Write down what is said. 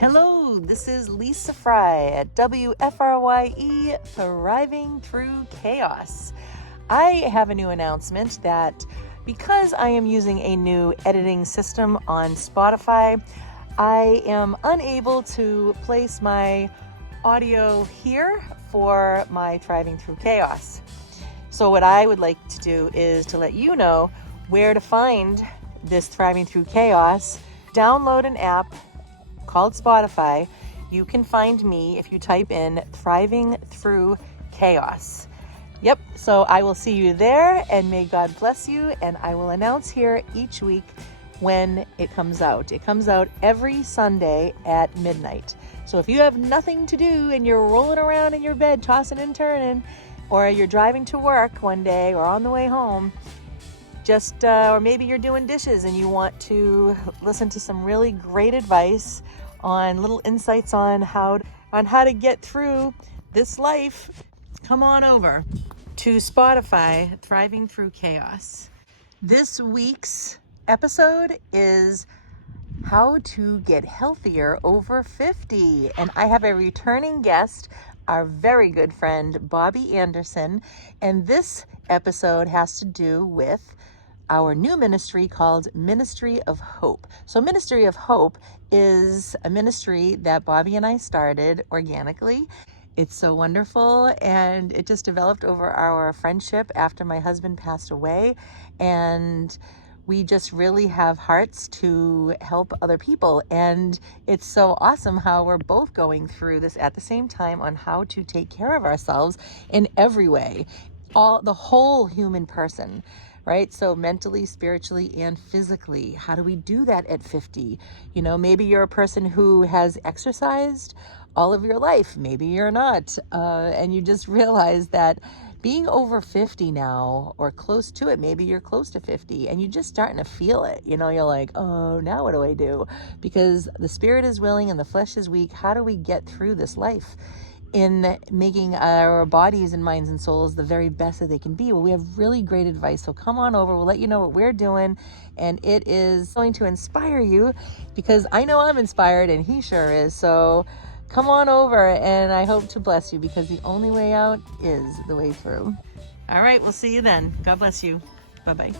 Hello, this is Lisa Fry at WFRYE Thriving Through Chaos. I have a new announcement that because I am using a new editing system on Spotify, I am unable to place my audio here for my Thriving Through Chaos. So what I would like to do is to let you know where to find this Thriving Through Chaos. Download an app called Spotify. You can find me if you type in Thriving Through Chaos. Yep, so I will see you there, and may God bless you, and I will announce here each week when it comes out. It comes out every Sunday at midnight. So if you have nothing to do and you're rolling around in your bed, tossing and turning, or you're driving to work one day or on the way home, or maybe you're doing dishes and you want to listen to some really great advice on little insights on how to get through this life, come on over to Spotify, Thriving Through Chaos. This week's episode is how to get healthier over 50. And I have a returning guest, our very good friend, Bobby Anderson. And this episode has to do with our new ministry called Ministry of Hope. So Ministry of Hope is a ministry that Bobby and I started organically. It's so wonderful, and it just developed over our friendship after my husband passed away, and we just really have hearts to help other people. And it's so awesome how we're both going through this at the same time on how to take care of ourselves in every way, the whole human person. Right? So mentally, spiritually, and physically. How do we do that at 50? You know, maybe you're a person who has exercised all of your life. Maybe you're not. And you just realize that being over 50 now, or close to it, maybe you're close to 50, and you're just starting to feel it. You know, you're like, oh, now what do I do? Because the spirit is willing and the flesh is weak. How do we get through this life in making our bodies and minds and souls the very best that they can be? Well, we have really great advice. So come on over. We'll let you know what we're doing. And it is going to inspire you, because I know I'm inspired and he sure is. So come on over, and I hope to bless you, because the only way out is the way through. All right. We'll see you then. God bless you. Bye-bye.